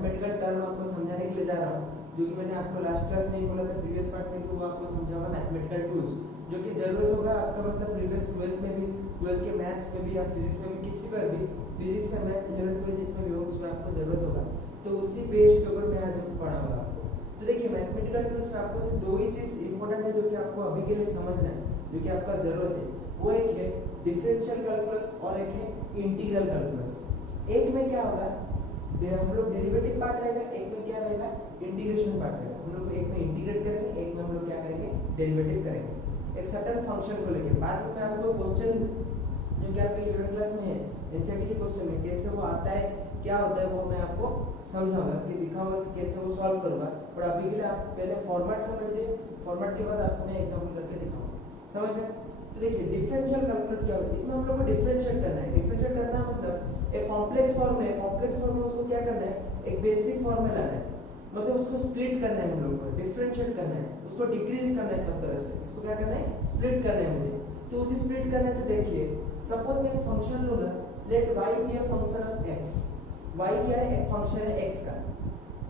Mathematical term आपको समझाने के लिए जा रहा हूँ, जो कि मैंने आपको लास्ट क्लास में ही बोला था प्रीवियस पार्ट में कि वो आपको समझाऊंगा मैथमेटिकल टूल्स, जो कि जरूरत होगा आपका मतलब प्रीवियस 12th में भी, 12th के मैथ्स में भी या फिजिक्स में भी, किसी पर भी, फिजिक्स या मैथ 11 12 जिसमें भी हो उसमें आपको जरूरत होगा। तो उसी बेस्ड के ऊपर मैं आज पढ़ाऊंगा आपको। तो देखिए मैथमेटिकल टूल्स में आपको सिर्फ दो ही चीज इंपॉर्टेंट है जो कि आपको अभी के लिए समझना है, जो कि आपका जरूरत है। वो एक है डिफरेंशियल कैलकुलस और एक है इंटीग्रल कैलकुलस। एक में क्या होगा, हम लोग डेरिवेटिव पार्ट रहेगा, एक में क्या रहेगा, इंटीग्रेशन पार्ट रहेगा। हम लोग एक में इंटीग्रेट करेंगे, एक में हम लोग क्या करेंगे, डेरिवेटिव करेंगे एक सर्टेन फंक्शन को लेके। बाद में मैं आपको क्वेश्चन जो कि आपके 11th क्लास में है एनसीईआरटी के क्वेश्चन में कैसे वो आता है, क्या होता है, वो मैं आपको समझाऊंगा कि दिखाऊंगा कि कैसे वो सॉल्व करूंगा। और अभी के लिए आप पहले फॉर्मेट समझ लीजिए, फॉर्मेट के बाद आपको मैं एग्जांपल करके दिखाऊंगा, समझ में। तो देखिए डिफरेंशियल कैलकुलेट क्या होता है, इसमें हम लोग को डिफरेंशिएट करना है। डिफरेंशिएट करना मतलब एक कॉम्प्लेक्स फॉर्म है, कॉम्प्लेक्स फॉर्म में उसको क्या करना है, एक बेसिक फॉर्म में लाना है, मतलब उसको स्प्लिट करना है, हम लोग को डिफरेंशिएट करना है, उसको डिक्रीज करना है सब तरफ से। इसको क्या करना है, स्प्लिट करना है मुझे। तो उसे स्प्लिट करना है तो देखिए सपोज मैं एक फंक्शन लूंगा, let y be a function of x। y क्या है, एक फंक्शन है x का,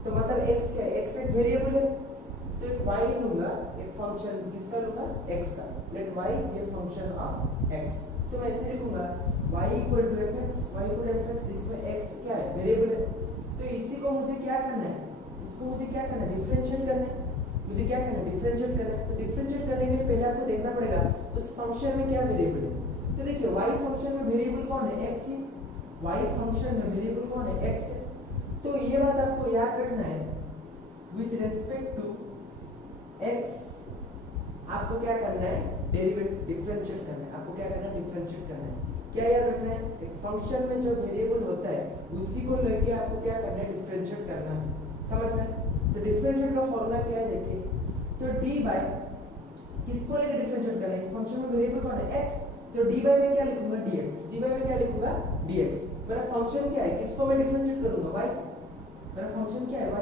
तो मतलब x क्या है, x एक वेरिएबल है। तो एक y लूंगा, एक फंक्शन किसका लूंगा, x का, let y be a function of x। तो मैं ऐसे लिखूंगा y equal to fx, y equal to fx, जिसमें x क्या है, वेरिएबल है। तो इसी को मुझे क्या करना है, इसको मुझे क्या करना है, डिफरेंशिएट करना है। मुझे क्या करना है, डिफरेंशिएट करना है। तो डिफरेंशिएट करने के लिए पहले आपको देखना पड़ेगा उस फंक्शन में क्या वेरिएबल है। तो देखिए y फंक्शन में वेरिएबल कौन है, x ही। y फंक्शन में वेरिएबल कौन है, x है। तो ये बात आपको याद रखना है, विथ रेस्पेक्ट टू x आपको क्या करना है, डेरिवेटिव डिफरेंशिएट करना है। आपको क्या करना है, डिफरेंशिएट करना है। क्या याद रखना है, एक फंक्शन में जो वेरिएबल होता है उसी को लेके आपको क्या करना है, डिफरेंशिएट करना है, समझ में। तो डिफरेंशिएट का फॉर्मूला क्या है देखिए, तो d बाय किसको लेके डिफरेंशिएट करना है, इस फंक्शन में वेरिएबल कौन है, x। तो dy में क्या लिखूंगा, dx। dy में क्या लिखूंगा, dx। मेरा फंक्शन क्या है, किसको मैं डिफरेंशिएट करूंगा, y। मेरा फंक्शन क्या है, y।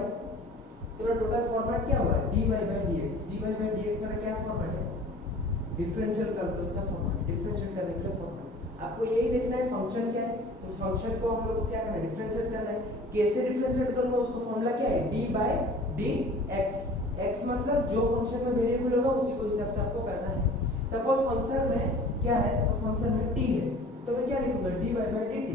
तो मेरा टोटल फॉर्मेट क्या हुआ, dy by dx। dy by dx मेरा क्या फॉर्मेट है, डिफरेंशियल कैलकुलस का फॉर्मेट, डिफरेंशिएट करने के लिए फॉर्मेट। आपको यही देखना है फंक्शन क्या है, उस फंक्शन को हम लोग को क्या करना है, डिफरेंशिएट करना है। कैसे डिफरेंशिएट करूंगा, उसका फॉर्मूला क्या है, d by dx। x मतलब जो फंक्शन में वेरिएबल होगा उसी को हिसाब से आपको करना है। सपोज फंक्शन में क्या है, सपोज फंक्शन में t है, तो मैं क्या लिखूंगा, dy by dt।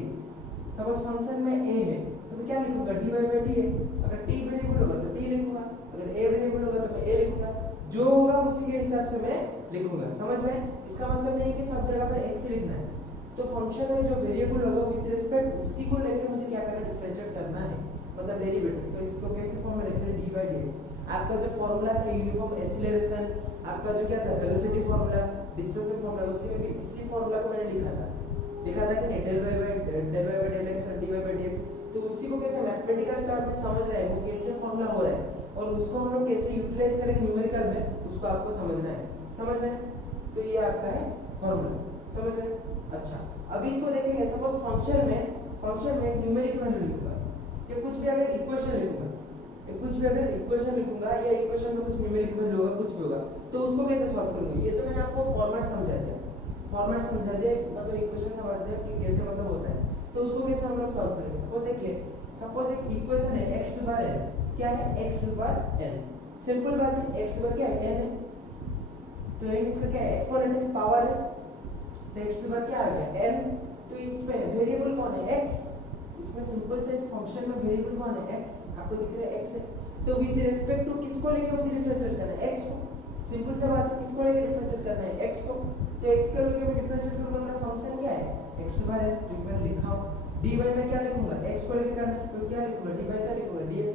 Suppose function में a है तो मैं क्या लिखूंगा, dy by dA। अगर t वेरिएबल होगा तो t लिखूंगा, अगर a वेरिएबल होगा तो मैं a लिखूंगा, जो होगा उसी के हिसाब से मैं लिखूंगा, समझ में। इसका मतलब नहीं कि सब जगह पर x ही लिखना है। तो फंक्शन में जो वेरिएबल होगा विद रिस्पेक्ट उसी को लेके मुझे क्या करना है, डिफरेंशिएट करना है, मतलब डेरिवेटिव। तो इसको कैसे फॉर्म में लिखते हैं, d by dx। आपका जो फॉर्मूला था यूनिफॉर्म एक्सीलरेशन, आपका जो क्या था, वेलोसिटी फॉर्मूला, डिस्प्लेसमेंट फॉर्मूला, उसी में भी इसी फॉर्मूला को मैंने लिखा था कि नहीं, del y by del x और dy by dx। तो उसी को कैसे मैथमेटिकल टर्म में समझ रहे हैं, वो कैसे फॉर्मूला हो रहा है और उसको हम लोग कैसे यूटिलाइज करेंगे न्यूमेरिकल में, उसको आपको समझना है, समझ में। तो ये आपका है फॉर्मूला, समझ में। अच्छा अभी इसको देखेंगे, सपोज फंक्शन में न्यूमेरिक वैल्यू लिखूंगा या कुछ भी अगर इक्वेशन लिखूंगा, या इक्वेशन में कुछ न्यूमेरिक वैल्यू होगा, कुछ भी होगा, तो उसको कैसे सॉल्व करूंगा। ये तो मैंने आपको फॉर्मेट समझा दिया, मतलब इक्वेशन समझ दिया कि कैसे मतलब होता है। तो उसको कैसे हम लोग सॉल्व करेंगे। सपोज देखिए, सपोज एक इक्वेशन है x टू पावर n, क्या है, x to power n। Simple बात है, x टू पावर क्या है, n है, तो n इसका क्या है, एक्सपोनेंट है, पावर है, तो x टू पावर क्या आ गया, n। तो इसमें वेरिएबल कौन है, x। इसमें सिंपल से इस फंक्शन में वेरिएबल कौन है, x। आपको दिख रहा है x है। तो विद रिस्पेक्ट टू किसको लेके मुझे डिफरेंशिएट करना है, x को। सिंपल सा बात है, किसको लेके डिफरेंशिएट करना है, x को। तो x के लेके मैं डिफरेंशिएट करूंगा, मेरा फंक्शन क्या है, x टू पावर n, जो मैंने लिखा हूं। dy में क्या लिखूंगा, x को लेके करना है, तो क्या लिखूंगा, dy क्या लिखूंगा, dx,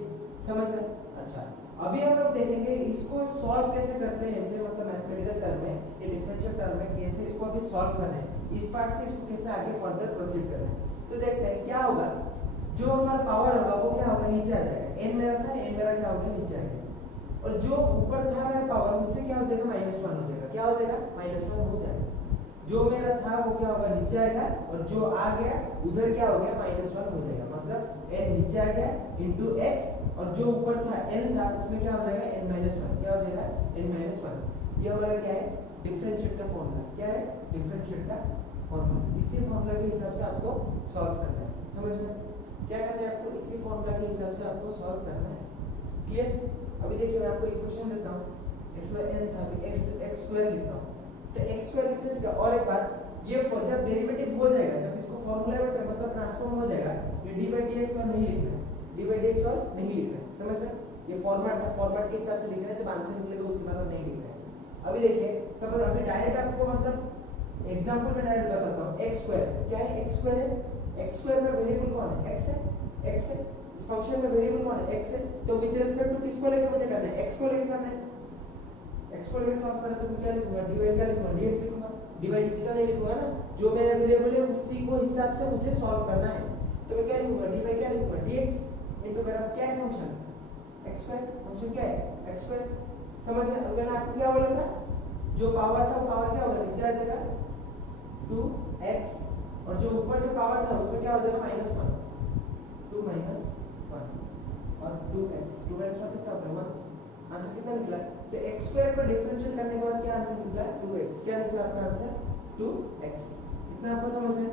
समझ गए। अच्छा अभी हम लोग देखेंगे इसको सॉल्व कैसे करते हैं, ऐसे मतलब मैथमेटिकल टर्म में, ये डिफरेंशियल टर्म में कैसे इसको अभी सॉल्व करना है, इस पार्ट से इसको कैसे आगे फर्दर प्रोसीड करना है। तो देखते हैं क्या होगा, जो हमारा पावर होगा वो क्या होगा, नीचे आ जाएगा। n मेरा था, n मेरा क्या हो गया, नीचे आ गया। और जो ऊपर था मेरा पावर, उससे क्या हो जाएगा, -1 हो जाएगा। क्या हो जाएगा, -1 हो जाएगा। जो मेरा था वो क्या होगा, नीचे आएगा, और जो आ गया उधर क्या हो गया, -1 हो जाएगा। मतलब n नीचे आ गया इंटू x, और जो ऊपर था n था उसमें क्या हो जाएगा, n-1। क्या हो जाएगा, n-1। ये वाला क्या है, डिफरेंशिएट का फॉर्मूला। क्या है, डिफरेंशिएट का फॉर्मूला। इसी फॉर्मूला के हिसाब से आपको सॉल्व करना है, समझ में। क्या करना है आपको, इसी फॉर्मूला के हिसाब से आपको सॉल्व करना है। क्लियर? अभी देखिए मैं आपको इक्वेशन देता हूँ, x बाय n था, अभी x स्क्वायर लिख रहा हूँ, तो x स्क्वायर लिखने से क्या, और एक बात, ये जब डेरिवेटिव हो जाएगा, जब इसको फॉर्मूला में मतलब ट्रांसफॉर्म हो जाएगा, ये d by dx और नहीं लिख रहा है, d by dx और नहीं लिख रहा है, समझ में? ये फॉर्मेट था, फॉर्मेट के हिसाब से लिख रहे हैं, जब आंसर निकलेगा उसके बाद हम नहीं लिख रहे हैं। अभी देखिए सपोज अभी डायरेक्ट आपको मतलब एग्जांपल में डायरेक्ट बताता हूँ, x स्क्वायर क्या है, x स्क्वायर है, x स्क्वायर में वेरिएबल कौन है, x है, x है, इस फंक्शन में वेरिएबल कौन है, x है, तो विद रिस्पेक्ट टू किसको लेके मुझे करना है, x को लेके करना है, x को लेके सॉल्व करना है, तो मैं क्या लिखूंगा, dy क्या लिखूंगा, dx लिखूंगा, dy dt तो नहीं लिखूंगा ना, जो मेरा वेरिएबल है उसी को हिसाब से मुझे सॉल्व करना है, तो मैं क्या लिखूंगा, dy क्या लिखूंगा, dx इनटू मेरा क्या है फंक्शन, x स्क्वायर, फंक्शन क्या है, x स्क्वायर, समझ में? अब मैंने आपको क्या बोला था, जो पावर था वो पावर क्या होगा, नीचे आ जाएगा 2x, और जो ऊपर जो पावर था उसमें क्या हो जाएगा, -1, 2 - 1 और 2x, 2 - 1 कितना होता है, 1, आंसर कितना निकला, तो x स्क्वायर को डिफरेंशिएट करने के बाद क्या आंसर निकला, 2x, क्या निकला आपका आंसर, 2x, इतना आपको समझ में,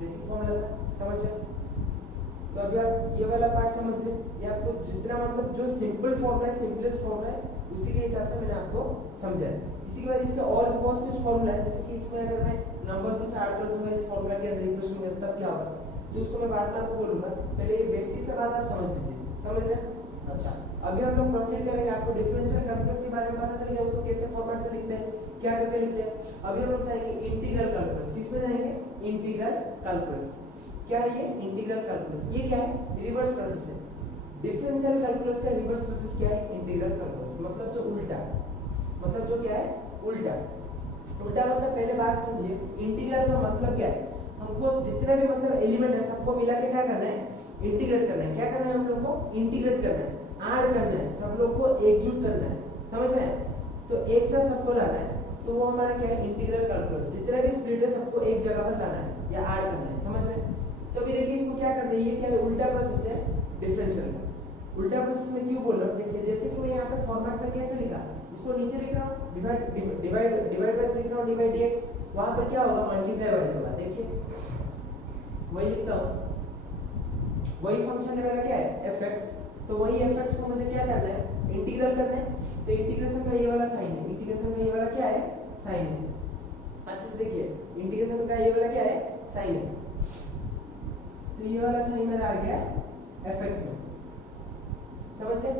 बेसिक फॉर्मूला था, समझ में? तो अभी आप ये वाला पार्ट समझ लें, ये आपको जितना मतलब जो सिंपल फॉर्मूला है, सिंपलेस्ट फॉर्मूला है, उसी के हिसाब से मैंने आपको समझाया। इसी के बाद इसका और भी बहुत कुछ फॉर्मूला है, जैसे कि इसमें अगर मैं नंबर कुछ ऐड कर दूंगा इस फॉर्मूला के अंदर इक्वेशन में, तब क्या होगा, तो उसको मैं बाद में आपको बोलूंगा, पहले ये बेसिक से बात आप समझ लीजिए, समझ रहे हैं? अच्छा, अभी हम लोग प्रोसीड करेंगे, आपको डिफरेंशियल कैलकुलस के बारे में पता चल गया, उसको कैसे फॉर्मेट में लिखते हैं, क्या करके लिखते हैं। अभी हम लोग जाएंगे इंटीग्रल कैलकुलस, किसमें जाएंगे, इंटीग्रल कैलकुलस, क्या है ये, इंटीग्रल कैलकुलस, ये क्या है, रिवर्स प्रोसेस है, डिफरेंशियल कैलकुलस का रिवर्स प्रोसेस क्या है, इंटीग्रल कैलकुलस, मतलब जो उल्टा, मतलब जो क्या है, उल्टा, उल्टा मतलब पहले बात समझिए, इंटीग्रल का मतलब क्या है, हमको जितने भी मतलब एलिमेंट है सबको मिला के क्या करना है, इंटीग्रेट करना है, क्या करना है हम लोग को, इंटीग्रेट करना है, ऐड करना है, सब लोग को एकजुट करना है, समझ में? तो एक साथ सबको लाना है, तो वो हमारा क्या है, इंटीग्रल कैलकुलस, जितने भी स्प्लिट है सबको एक जगह पर लाना है या ऐड करना है, समझ में? तो अभी देखिए इसको क्या करना है, ये क्या है, उल्टा प्रोसेस है डिफरेंशियल का, उल्टा प्रोसेस में क्यों बोल रहा हूँ, देखिए जैसे कि मैं यहाँ पे फॉर्मेट में कैसे लिखा, इसको नीचे लिख रहा हूँ, डिवाइड बाय लिख रहा हूँ, dy dx, वहां पर क्या होगा, मल्टीप्लाई बाय होगा, देखिए वही लिखता हूँ, वही फंक्शन है मेरा क्या है, fx, तो वही fx को मुझे क्या करना है, इंटीग्रल करना है, तो इंटीग्रेशन का ये वाला साइन है, इंटीग्रेशन का ये वाला क्या है, साइन है, अच्छे से देखिए, इंटीग्रेशन का ये वाला क्या है, साइन है, तो ये वाला साइन मेरा आ गया fx में, समझ गए,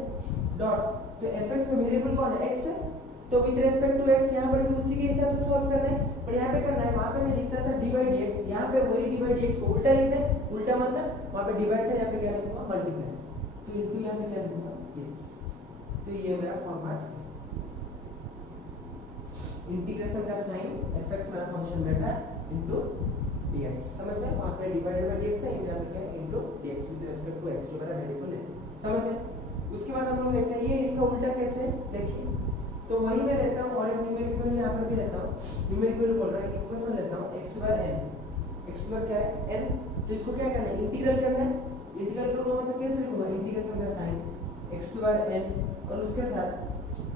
डॉट, तो fx में वेरिएबल कौन है, x है, तो विद रिस्पेक्ट टू x यहाँ पर भी उसी के हिसाब से सॉल्व करना है, पर यहाँ पे करना है, वहाँ पे मैं लिखता था dy dx, यहाँ पे वही dy dx को उल्टा लिखना है, उल्टा मतलब वहाँ पे डिवाइड था, यहाँ पे क्या लिखूंगा, मल्टीप्लाई, तो इनटू यहाँ पे क्या लिखूंगा, dx, तो ये मेरा फॉर्मेट है, इंटीग्रेशन का साइन fx मेरा फंक्शन बैठा इनटू dx, समझ में, वहाँ पे डिवाइडेड बाय dx है, यहाँ पे क्या है, into dx with respect to x जो मेरा वेरिएबल है, समझ में? उसके बाद हम लोग देखते हैं ये इसका उल्टा कैसे, देखिए, तो वही मैं लेता हूँ और एक न्यूमेरिक वैल्यू यहाँ पर भी लेता हूँ, न्यूमेरिक वैल्यू बोल रहा है, इक्वेशन लेता हूँ x बार n, x बार क्या है n, तो इसको क्या करना है, इंटीग्रल करना है, इंटीग्रल करूंगा तो कैसे लिखूंगा, इंटीग्रेशन का साइन x बार n, और उसके साथ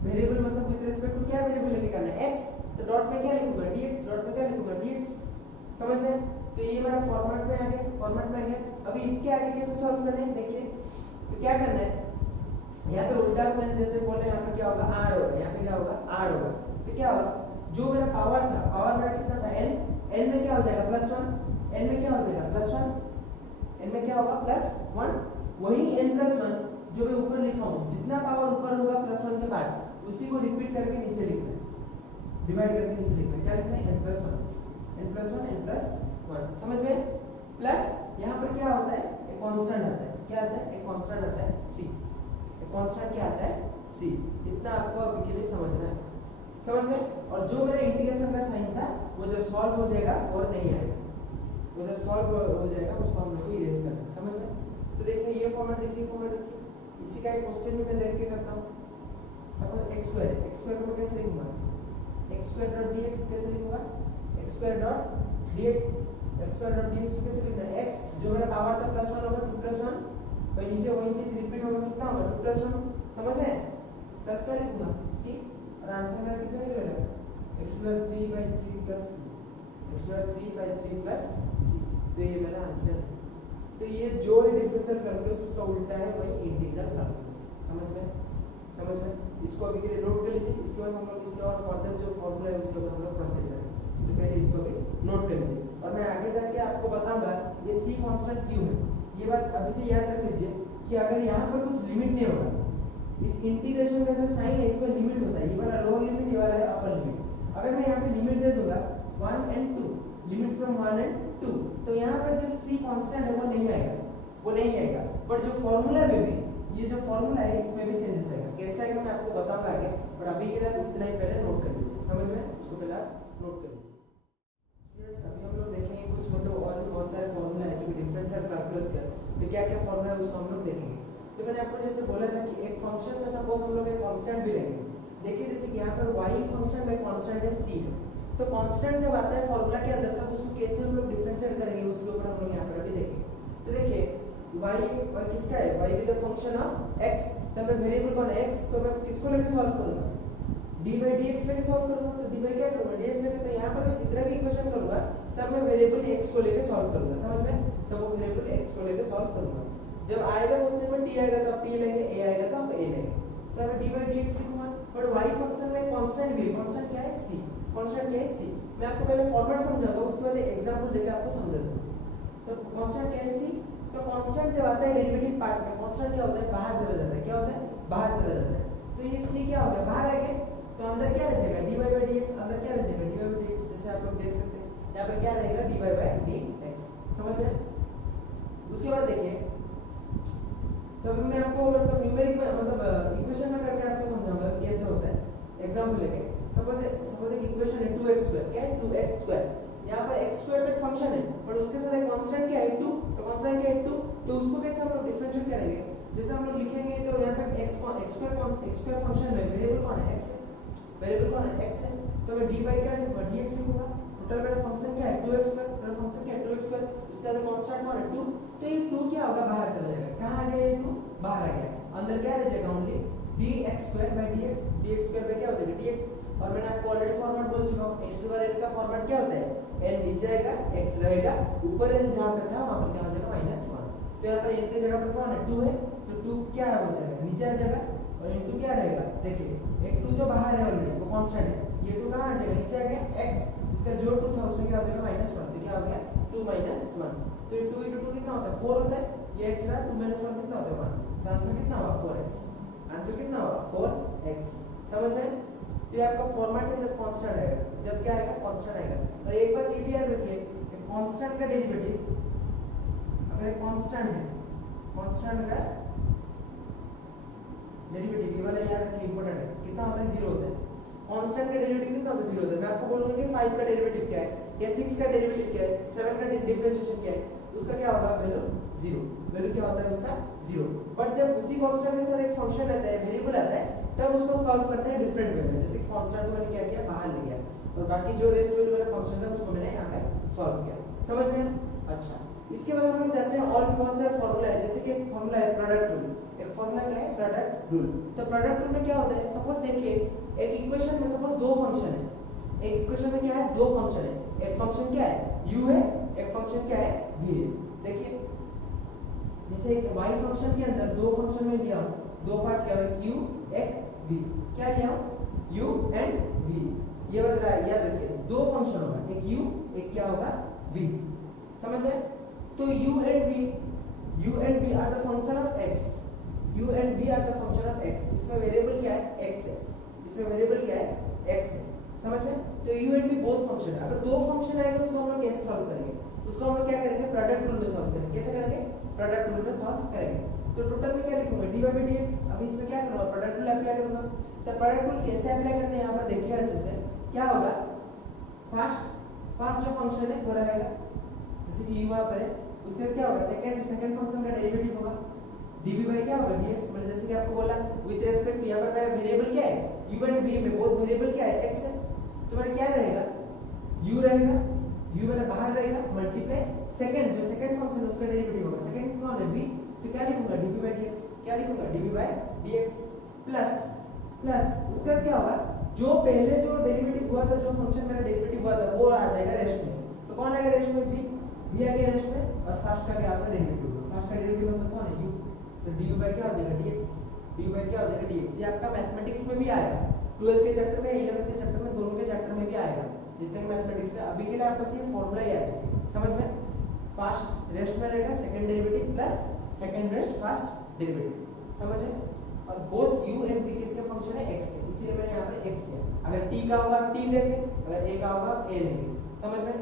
वेरिएबल मतलब विद रिस्पेक्ट टू क्या वेरिएबल लेके करना है, x, तो डॉट में क्या लिखूंगा, dx, डॉट में क्या लिखूंगा, dx, समझ में? तो ये मेरा फॉर्मेट में आ गया, फॉर्मेट में आ गया, अभी इसके आगे कैसे सॉल्व करना है, देखिए, तो क्या करना है, यहाँ पे उल्टा मैंने जैसे बोले, यहाँ पे क्या होगा, आड़ होगा, यहाँ पे क्या होगा, आड़ होगा, तो क्या होगा, जो मेरा पावर था, पावर मेरा कितना था, n, n में क्या हो जाएगा, +1, n में क्या हो जाएगा, +1, n में क्या होगा, +1, वही n+1 जो मैं ऊपर लिखा हूँ, जितना पावर ऊपर होगा +1 के बाद उसी को रिपीट करके नीचे लिखना है, डिवाइड करके नीचे लिखना है, क्या लिखना है, n+1, समझ में? प्लस यहाँ पर क्या होता है, एक कांस्टेंट आता है, क्या आता है, एक कांस्टेंट आता है c, कांस्टेंट क्या आता है, c, इतना आपको अभी के लिए समझना है, समझ में? और जो मेरा इंटीग्रेशन का साइन था वो जब सॉल्व हो जाएगा और नहीं आएगा, वो जब सॉल्व हो जाएगा उसको हम लोग को इरेज करना है, समझ में? तो देखिए ये फॉर्मेट देखिए, फॉर्मेट देखिए, इसी का एक क्वेश्चन भी मैं देख के करता हूँ, सपोज x स्क्वायर को मैं कैसे लिखूंगा, x स्क्वायर डॉट dx कैसे लिखूंगा, x square dot dx, x square dot dx को कैसे लिखना है, x जो मेरा पावर था +1 होगा, 2+1, भाई नीचे वही चीज रिपीट होगा, कितना होगा, 2+1, समझ में? प्लस क्या लिखूंगा, c, और आंसर मेरा कितना निकलेगा, x/3/3 plus c, x/3/3 plus c, तो ये मेरा आंसर है, तो ये जो है डिफरेंशियल कैलकुलस उसका उल्टा है वही इंटीग्रल कैलकुलस। समझ में इसको अभी के लिए नोट कर लीजिए। इसके बाद हम लोग इसके और फर्दर जो फॉर्मूला है उसके ऊपर हम लोग प्रोसीड करेंगे। तो पहले इसको भी नोट कर लीजिए और मैं आगे जाके आपको बताऊंगा ये c कांस्टेंट क्यों है। ये बात अभी से याद रख लीजिए कि अगर यहाँ पर कुछ लिमिट नहीं होगा, इस इंटीग्रेशन का जो साइन है इसमें लिमिट होता है, ये वाला लोअर लिमिट, ये वाला है अपर लिमिट। अगर मैं यहाँ पे लिमिट दे दूंगा 1 and 2, लिमिट फ्रॉम 1 and 2, तो यहाँ पर जो c कांस्टेंट है वो नहीं आएगा। बट जो फॉर्मूला में भी ये जो फॉर्मूला है इसमें भी चेंजेस आएगा। कैसे आएगा मैं आपको बताऊंगा आगे, पर अभी के लिए इतना ही पहले नोट कर लीजिए। समझ में, इसको पहले आप नोट कर लीजिए। स्टूडेंट्स अभी हम लोग देखेंगे कुछ मतलब और भी बहुत सारे फॉर्मूला है जो कि डिफरेंशियल कैलकुलस का, तो क्या क्या फॉर्मूला है उसको हम लोग देखेंगे। तो मैंने आपको जैसे बोला था कि एक फंक्शन में सपोज हम लोग एक कांस्टेंट भी लेंगे। देखिए जैसे कि यहाँ पर y फंक्शन में कांस्टेंट है c, तो कांस्टेंट जब आता है फॉर्मूला के अंदर तब उसको कैसे हम लोग डिफरेंशिएट करेंगे उसके ऊपर हम लोग यहाँ पर अभी देखेंगे। तो देखिए y किसका है, y is the function of x, तो मैं वेरिएबल कौन है x, तो मैं किसको लेके सॉल्व करूंगा, d/dx लेके सॉल्व करूंगा। तो d क्या करूंगा, dx लेके, तो यहाँ पर मैं जितना भी इक्वेशन करूंगा सब मैं वेरिएबल x को लेके सॉल्व करूंगा। समझ में, सब वेरिएबल x को लेके सॉल्व करूंगा। जब आएगा क्वेश्चन में t आएगा तो आप t लेंगे, a आएगा तो आप a लेंगे। तो मैं d/dx लिखूंगा। बट y फंक्शन में कांस्टेंट भी है, कांस्टेंट क्या है c, कांस्टेंट क्या है c। मैं आपको पहले फॉर्मेट समझाऊंगा उसके बाद एग्जांपल देके आपको समझा दूंगा। तो कांस्टेंट क्या है c, तो कांस्टेंट जब आता है डेरिवेटिव पार्ट में कांस्टेंट क्या होता है, बाहर चला जाता है। क्या होता है, बाहर चला जाता है। तो ये c क्या हो गया, बाहर आ गया, तो अंदर क्या रह जाएगा dy/dx, अंदर क्या रह जाएगा dy/dx। जैसे आप लोग देख सकते हैं यहाँ पर क्या रहेगा dy/dx। समझ गए। उसके बाद देखिए, तो अभी मैं आपको मतलब न्यूमेरिक में मतलब इक्वेशन में करके आपको समझाऊंगा कैसे होता है। एग्जांपल लेके सपोज एक इक्वेशन है 2x², क्या है 2x²। यहाँ पर x² तक फंक्शन है पर उसके साथ एक कांस्टेंट क्या है 2, तो कांस्टेंट क्या है 2, तो उसको कैसे हम लोग डिफरेंशिएट करेंगे। जैसे हम लोग लिखेंगे तो यहाँ पे x² फंक्शन में वेरिएबल कौन है x है, वेरिएबल कौन है x है, तो मैं dy क्या लिखूंगा dx लिखूंगा। टोटल मेरा फंक्शन क्या है 2x², मेरा फंक्शन क्या है 2x², उसका जो कांस्टेंट कौन है 2, तो ये 2 क्या होगा, बाहर चला जाएगा। कहां आ गया ये 2, बाहर आ गया। अंदर क्या रह जाएगा ओनली dx²/dx, dx² पे क्या हो जाएगा dx। और मैंने आपको ऑलरेडी फॉर्मेट बोल चुका हूं, x² का फॉर्मेट क्या होता है, n नीचे आएगा x रहेगा, ऊपर n जहां पे था वहां पर क्या हो जाएगा -1। तो यहाँ पर n की जगह पर कौन है 2 है, तो 2 क्या हो जाएगा नीचे आ जाएगा और इनटू क्या रहेगा, देखिए एक 2 तो बाहर है ऑलरेडी, वो कांस्टेंट है, ये 2 कहां आ जाएगा नीचे आ गया x, इसका जो 2 था उसमें क्या हो जाएगा -1, तो क्या हो गया 2 - 1। तो 2 * 2 कितना होता है 4 होता है, ये x रहा 2 - 1 कितना होता है 1, तो आंसर कितना होगा 4x। आंसर कितना होगा 4x। समझ में। तो ये आपका फॉर्मेट है जब कांस्टेंट आएगा, जब क्या आएगा कांस्टेंट आएगा। और एक बात ये भी याद रखिए कि कांस्टेंट का डेरिवेटिव अगर एक कांस्टेंट है, कांस्टेंट का डेरिवेटिव ये वाला याद रखिए इंपॉर्टेंट है, कितना होता है 0 होता है। कांस्टेंट का डेरिवेटिव कितना होता है 0 होता है। मैं आपको बोलूंगा कि 5 का डेरिवेटिव क्या है या 6 का डेरिवेटिव क्या है, 7 का डिफरेंशिएशन क्या है, उसका क्या होगा वैल्यू 0। वैल्यू क्या होता है उसका 0। बट जब उसी कांस्टेंट के साथ एक फंक्शन आता है, वेरिएबल आता है, तब उसको सॉल्व करते हैं डिफरेंट वे में। जैसे कांस्टेंट को मैंने क्या किया बाहर ले गया और बाकी जो रेस्ट वैल्यू वाला फंक्शन था उसको मैंने यहां पे सॉल्व किया। समझ में। अच्छा, इसके बाद हम लोग जाते हैं और भी बहुत सारे फार्मूला है, जैसे कि एक फार्मूला है प्रोडक्ट रूल। एक फार्मूला क्या है प्रोडक्ट रूल। तो प्रोडक्ट रूल में क्या होता है, सपोज देखिए एक इक्वेशन में सपोज दो फंक्शन है, एक इक्वेशन में क्या है दो फंक्शन है, एक फंक्शन क्या है u है, एक फंक्शन क्या है v है। देखिए जैसे एक y फंक्शन के अंदर दो फंक्शन में लिया हूं, दो पार्ट लिया हूं u एक v, क्या लिया हूं u एंड v। ये बता रहा है, याद रखिए दो फंक्शन होगा, एक u एक क्या होगा v। समझ में। तो u and v are the function of x, u and v are the function of x। इसमें वेरिएबल क्या है x है, इसमें वेरिएबल क्या है x है। समझ में। तो u and v both function है। अगर दो फंक्शन आएगा उसको हम लोग कैसे सॉल्व करेंगे, उसको हम लोग क्या करेंगे प्रोडक्ट रूल में सॉल्व करेंगे। कैसे करेंगे प्रोडक्ट रूल में सॉल्व करेंगे। तो टोटल में क्या लिखूंगा dy/dx। अभी इसमें क्या करूंगा प्रोडक्ट रूल अप्लाई करूंगा। तो प्रोडक्ट रूल कैसे अप्लाई करते हैं यहां पर देखिए अच्छे से। क्या होगा फर्स्ट जो फंक्शन है वो रहेगा, जैसे कि u वहां पर है, उससे क्या होगा सेकंड फंक्शन का डेरिवेटिव होगा dv क्या होगा dx। मैंने जैसे कि आपको बोला विद रिस्पेक्ट टू, यहां पर मेरा वेरिएबल क्या है u एंड v में बोथ वेरिएबल क्या है x है। तो मेरा क्या रहेगा u रहेगा, u मेरा बाहर रहेगा मल्टीप्लाई सेकंड जो सेकंड फंक्शन है उसका डेरिवेटिव होगा, सेकंड कौन है v, तो क्या लिखूंगा dv/dx। क्या लिखूंगा dv/dx प्लस उसका क्या होगा जो पहले जो डेरिवेटिव हुआ था, जो फंक्शन मेरा डेरिवेटिव हुआ था वो आ जाएगा रेस्ट में। तो कौन आएगा रेस्ट में v आ गया रेस्ट में, और फर्स्ट का क्या आपका डेरिवेटिव डी बाई क्या हो जाएगा dx। ये आपका मैथमेटिक्स में भी आएगा, 12 के चैप्टर में 11 के चैप्टर में, दोनों के चैप्टर में भी आएगा जितने मैथमेटिक्स है। अभी के लिए आपका ये फॉर्मूला ही आएगा समझ में। फर्स्ट रेस्ट में रहेगा second derivative plus second rest first derivative समझ में। और बोथ u एंड v किसके फंक्शन है x के, इसीलिए मैंने यहाँ पर x लिया। अगर t का होगा t लेंगे, अगर a का होगा a लेंगे समझ में।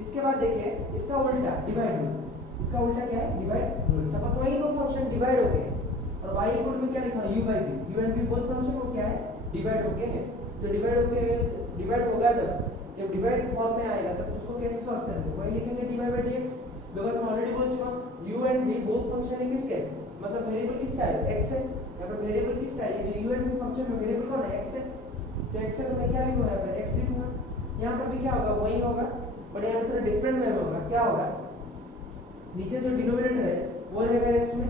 इसके बाद देखिए इसका उल्टा डिवाइड रूल, इसका उल्टा क्या है डिवाइड रूल। सपोज वही दो फंक्शन डिवाइड हो गए और y इक्वल में क्या लिखा है u by v, u and v both function को क्या है डिवाइड हो गए हैं। तो डिवाइड होगा जब डिवाइड फॉर्म में आएगा तब उसको कैसे सॉल्व करेंगे, वही लिखेंगे dy बाई dx। बिकॉज़ मैं ऑलरेडी बोल चुका हूं u and v both function है किसके, मतलब वेरिएबल किसका है x है। यहाँ पर वेरिएबल किसका है, ये u एंड v फंक्शन में वेरिएबल कौन है x है। तो x है तो मैं क्या लिखूंगा यहाँ पर x लिखूंगा। यहाँ पर भी क्या होगा वही होगा, बट यहाँ पर थोड़ा डिफरेंट वे में होगा। क्या होगा, नीचे जो डिनोमिनेटर है वो रहेगा रेस्ट में,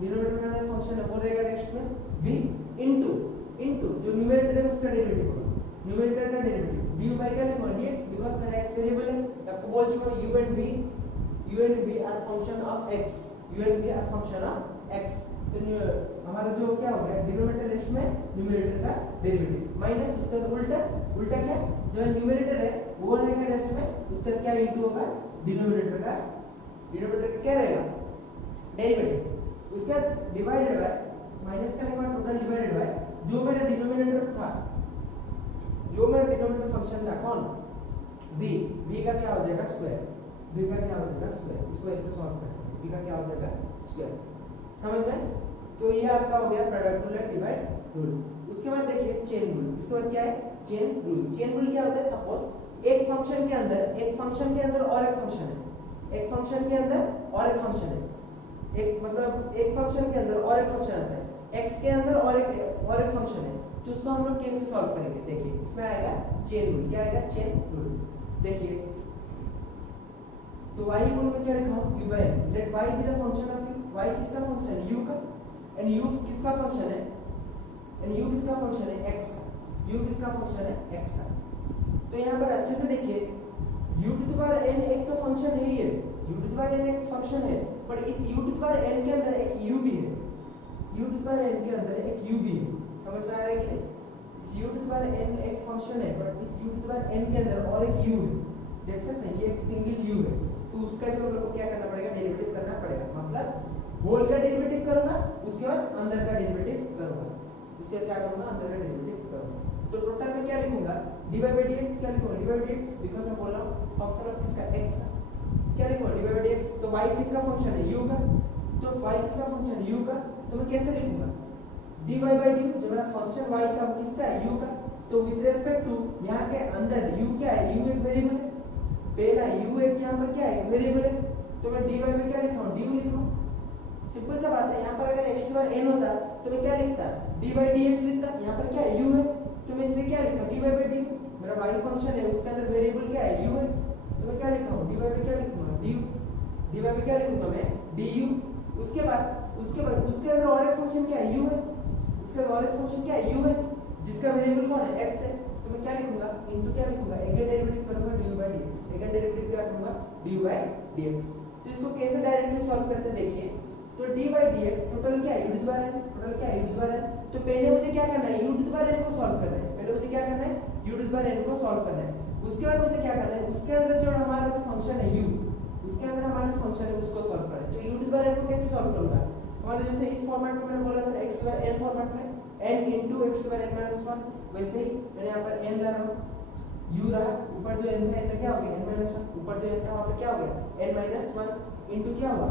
डिनोमिनेटर का फंक्शन है वो रहेगा रेस्ट में v इनटू जो न्यूमरेटर है उसका डेरिवेटिव होगा, न्यूमरेटर का डेरिवेटिव du बाय क्या लिखूंगा dx। बिकॉज़ मेरा x वेरिएबल है, आपको बोल चुका हूं u and v are function of x, u and v are function of x। तो हमारा जो क्या हो गया डिनोमिनेटर रेस्ट में न्यूमरेटर का डेरिवेटिव माइनस उसका उल्टा क्या, जो न्यूमरेटर है वो रहेगा रेस्ट में, उसका क्या इनटू होगा डिनोमिनेटर का क्या रहेगा डेरिवेटिव। उसके बाद डिवाइडेड बाय माइनस करने के बाद टोटल डिवाइडेड बाय जो मेरा डिनोमिनेटर था, जो मेरा डिनोमिनेटर फंक्शन था कौन v का क्या हो जाएगा स्क्वायर, v का क्या हो जाएगा स्क्वायर। इसको ऐसे सॉल्व करते हैं, v का क्या हो जाएगा स्क्वायर समझ में। तो ये आपका हो गया product rule and divide rule. उसके बाद देखिए चेन रूल, इसके बाद क्या है चेन रूल। चेन रूल क्या होता है, सपोज एक फंक्शन के अंदर और एक फंक्शन है, एक फंक्शन के अंदर और एक फंक्शन है, एक मतलब एक फंक्शन के अंदर और एक फंक्शन आता है, x के अंदर और एक फंक्शन है। तो उसको हम लोग कैसे सॉल्व करेंगे, देखिए इसमें आएगा चेन रूल। क्या आएगा चेन रूल, देखिए तो y इक्वल में क्या लिखा हूं u by n, let y be the function of u। y किसका फंक्शन है u का, एंड u किसका फंक्शन है, x का, u किसका फंक्शन है x का। तो यहाँ पर अच्छे से देखिए u to the power n एक तो फंक्शन है ही है, u to the power n एक फंक्शन है, पर इस u to the power n के अंदर एक u भी है, u to the power n के अंदर एक u भी है, समझ में आ रहा है कि नहीं। इस u to the power n एक फंक्शन है, बट इस u to the power n के अंदर और एक u है, देख सकते हैं ये एक सिंगल u है। तो उसका भी हम लोग को क्या करना पड़ेगा डेरिवेटिव करना पड़ेगा, मतलब होल का डेरिवेटिव करूंगा उसके बाद अंदर का डेरिवेटिव करूंगा, उसके बाद क्या करूंगा अंदर का डेरिवेटिव करूंगा। तो टोटल में क्या लिखूंगा dy by dx, क्या लिखूंगा dy by dx, बिकॉज़ मैं बोल रहा हूं फंक्शन ऑफ किसका x का, क्या लिखूंगा dy by dx। तो y किसका फंक्शन है u का, तो y किसका फंक्शन है u का, तो मैं कैसे लिखूंगा dy by du, जो मेरा फंक्शन y था वो किसका है u का। तो विद रिस्पेक्ट टू यहां के अंदर u क्या है, u एक वेरिएबल है, पहला u एक यहां पर क्या है वेरिएबल है, तो मैं dy में क्या लिखा हूं du लिखूं। सिंपल सा बात है, यहां पर अगर x बार n होता तो मैं क्या लिखता dy by dx लिखता, यहां पर क्या है u है तो मैं इसे क्या लिखूं dy by du। मेरा y फंक्शन है उसके अंदर वेरिएबल क्या है u है, तो मैं क्या लिखूं dy में क्या लिखूंगा du, dy में क्या लिखूंगा मैं du। उसके बाद उसके अंदर और एक फंक्शन क्या है u है, उसके अंदर और एक फंक्शन क्या है u है जिसका वेरिएबल कौन है x है, तो मैं क्या लिखूंगा इनटू क्या लिखूंगा एक डेरिवेटिव करूंगा du by dx, एक डेरिवेटिव क्या करूंगा du by dx। तो इसको कैसे डायरेक्टली सॉल्व करते हैं देखिए, तो d by dx टोटल क्या है u to the power n, total क्या है u to the power n। तो पहले मुझे क्या करना है u to the power n को सॉल्व करना है, पहले मुझे क्या करना है u to the power n को सॉल्व करना है। उसके बाद मुझे क्या करना है उसके अंदर जो हमारा जो फंक्शन है u, उसके अंदर हमारा जो फंक्शन है उसको सॉल्व करना है। तो u to the power n को कैसे सॉल्व करूंगा, हमारे जैसे इस फॉर्मेट में मैंने बोला था x to the power n format में n into x to the power n - 1, वैसे ही मैंने यहां पर n ला रहा हूं, u रहा, ऊपर जो n था n में क्या हो गया n - 1, ऊपर जो n था वहां पे क्या हो गया n - 1 into क्या हुआ